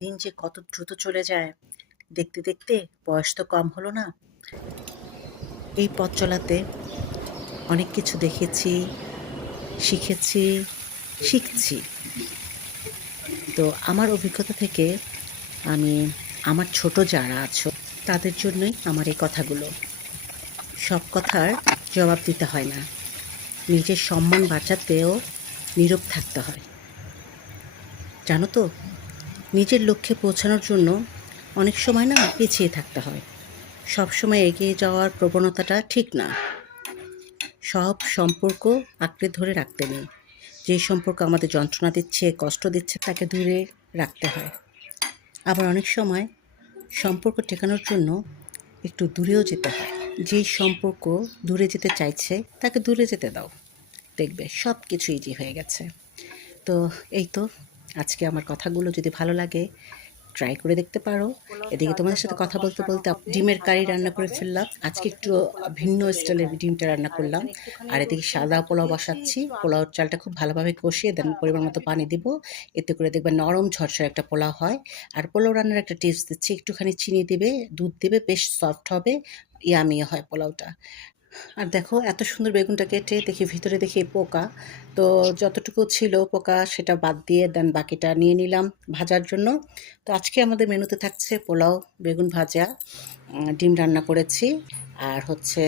দিন যে কত দ্রুত চলে যায়, দেখতে দেখতে বয়স তো কম হলো না। এই পথ চলাতে অনেক কিছু দেখেছি, শিখেছি, শিখছি। তো আমার অভিজ্ঞতা থেকে আমি আমার ছোট যারা আছো তাদের জন্যই আমার এই কথাগুলো। সব কথার জবাব দিতে হয় না, নিজের সম্মান বাঁচাতেও নীরব থাকতে হয়। জানো তো, নিজের লক্ষ্যে পৌঁছানোর জন্য অনেক সময় না পিছিয়ে থাকতে হয়। সবসময় এগিয়ে যাওয়ার প্রবণতাটা ঠিক না। সব সম্পর্ক আঁকড়ে ধরে রাখতে নেই। যে সম্পর্ক আমাদের যন্ত্রণা দিচ্ছে, কষ্ট দিচ্ছে, তাকে দূরে রাখতে হয়। আবার অনেক সময় সম্পর্ক টেকানোর জন্য একটু দূরেও যেতে হয়। যেই সম্পর্ক দূরে যেতে চাইছে তাকে দূরে যেতে দাও, দেখবে সব কিছু ইজি হয়ে গেছে। তো এই তো, আজকে আমার কথাগুলো যদি ভালো লাগে ট্রাই করে দেখতে পারো। এদিকে তোমাদের সাথে কথা বলতে বলতে ডিমের কারি রান্না করে ফেললাম। আজকে একটু ভিন্ন স্টাইলের ডিমটা রান্না করলাম। আর এদিকে সাদা পোলাও বসাচ্ছি। পোলাওর চালটা খুব ভালোভাবে কষিয়ে দেন, পরিমাণ মতো পানি দিব। এতে করে দেখবেন নরম ঝরঝরে একটা পোলাও হয়। আর পোলাও রান্নার একটা টিপস দিচ্ছি, একটুখানি চিনি দিবে, দুধ দিবে, বেশ সফট হবে, ইয়ামি হয় পোলাওটা। আর দেখো এত সুন্দর বেগুনটা কেটে দেখি ভিতরে দেখি পোকা। তো যতটুকু ছিল পোকা সেটা বাদ দিয়ে দেন বাকিটা নিয়ে নিলাম ভাজার জন্য। তো আজকে আমাদের মেনুতে থাকছে পোলাও, বেগুন ভাজা, ডিম রান্না করেছি, আর হচ্ছে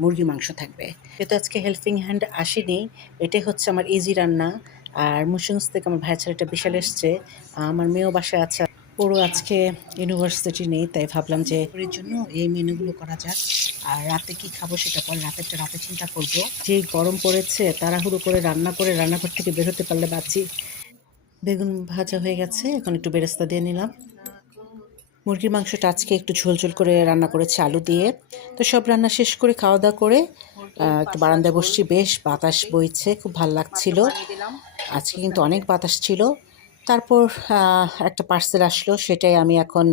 মুরগির মাংস থাকবে। যেহেতু আজকে হেল্পিং হ্যান্ড আসেনি, এটাই হচ্ছে আমার ইজি রান্না। আর মুন্সিগঞ্জ থেকে আমার ভাইয়ের ছেলেটা বিশাল এসছে, আমার মেয়েও বাসায় আছে। ওরও আজকে ইউনিভার্সিটি নেই, তাই ভাবলাম যে ওর জন্য এই মেনুগুলো করা যাক। আর রাতে কি খাবো সেটা পরে রাতেরটা রাতে চিন্তা করব। যেই গরম পড়েছে, তাড়াহুড়ো করে রান্না করে রান্নাঘর থেকে বের হতে পারলে বাঁচি। বেগুন ভাজা হয়ে গেছে, এখন একটু বেরেস্তা দিয়ে নিলাম। মুরগির মাংসটা আজকে একটু ঝোল করে রান্না করেছি আলু দিয়ে। তো সব রান্না শেষ করে খাওয়া দাওয়া করে একটু বারান্দায় বসছি, বেশ বাতাস বইছে, খুব ভাল লাগছিল। আজকে কিন্তু অনেক বাতাস ছিল। তারপর একটা পার্সেল আসলো, সেটাই আমি এখন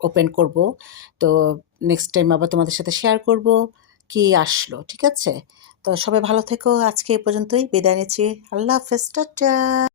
ওপেন করব। তো নেক্সট টাইম আবার তোমাদের সাথে শেয়ার করব কি আসলো, ঠিক আছে? তো সবাই ভালো থেকো, আজকে এ পর্যন্তই বিদায় নিচ্ছি। আল্লাহ হাফেজ, টাটা।